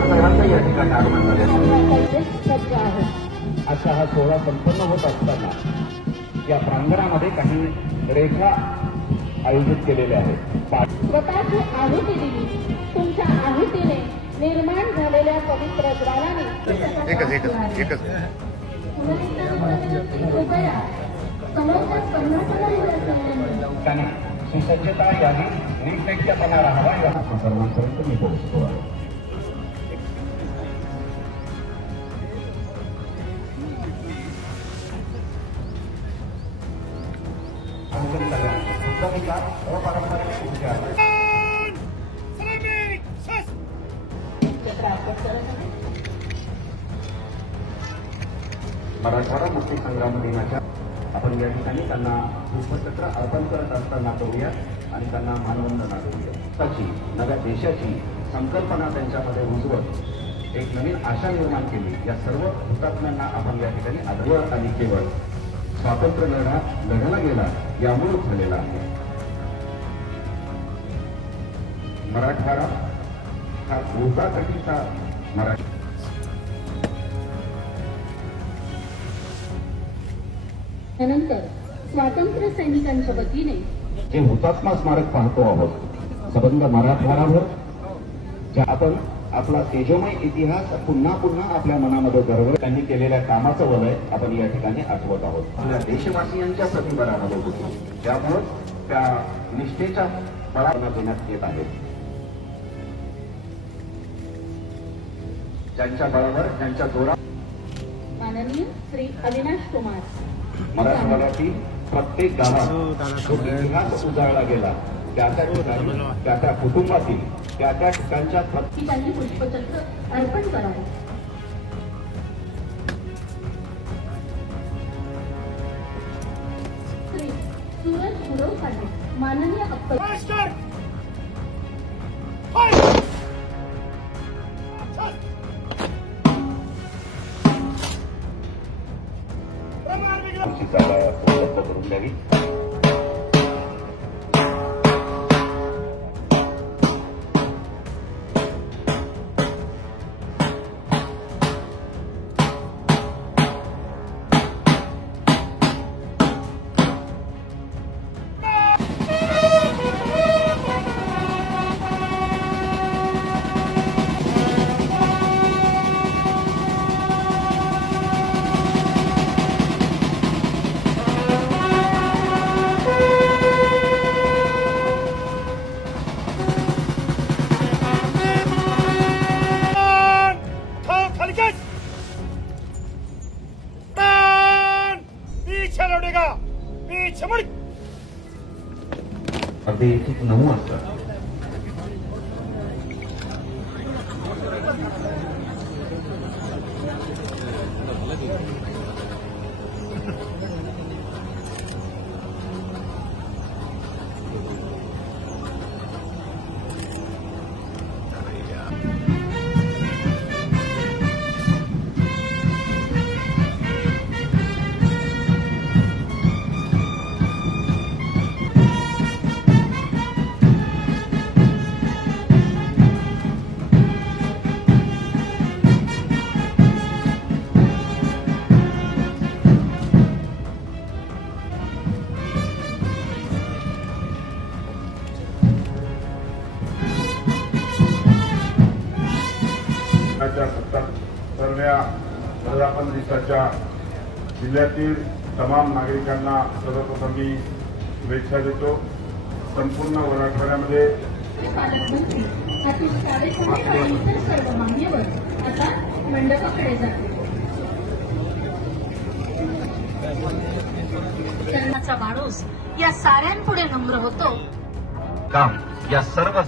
साहेबांचं या ठिकाणी आगमन झाले. असा हा सोहळा संपन्न होत असताना या प्रांगणामध्ये काही रेखा आयोजित केलेल्या आहेत. स्वतःची आहुती दिली. तुमच्या आहुतीने निर्माण झालेल्या पवित्र द्वाराने त्यांना सुसज्जता यादी नीटनेटकेपणा राहावा या सर्वांपर्यंत मी पोहोचतो आहे. मराठवाडा मुक्ती संग्राम दिनाच्या आपण या ठिकाणी त्यांना पुष्पचक्र अर्पण करत असताना करूया आणि त्यांना मानवंदना देऊया. त्याची नव्या देशाची संकल्पना त्यांच्यामध्ये रुजवत एक नवीन आशा निर्माण केली. या सर्व हुतात्म्यांना आपण या ठिकाणी आदर आणि केवळ स्वातंत्र्य लढला गेला यामुळे झालेला आहे. मराठवाडा हा भूतासाठीचा मराठी त्यानंतर स्वातंत्र्य सैनिकांच्या वतीने जे हुतात्मा स्मारक पाहतो आहोत सबंध मराठवाड्यावर ज्या आपण आपला तेजोमय इतिहास पुन्हा पुन्हा आपल्या मनामध्ये दरवळ त्यांनी केलेल्या कामाचं वलय आपण या ठिकाणी आठवत आहोत. आपल्या देशवासियांच्या प्रतिबळामध्ये होती त्यामुळे त्या निष्ठेच्या बळाला देण्यात येत आहे. ज्यांच्या बळावर ज्यांच्या जोरावर माननीय श्री अविनाश कुमार मराठवाड्यातील प्रत्येक गावात जो इतिहास उजाळला गेला त्या त्या ठिकाणी त्या त्या कुटुंबातील त्या त्या ठिकाणच्या प्रत्येकांनी पुष्पचक्र अर्पण करावे. श्री सूरज गुरव माननीय करून द्यावी. अगदी 9 वाजता वर्धापन दिवसाच्या जिल्ह्यातील तमाम नागरिकांना सर्वप्रथम मी शुभेच्छा देतो. संपूर्ण मराठवाड्यामध्ये सर्व मान्यवर आता मंडपाकडे जाते. माणूस या साऱ्यांपुढे नम्र होतो. काम या सर्व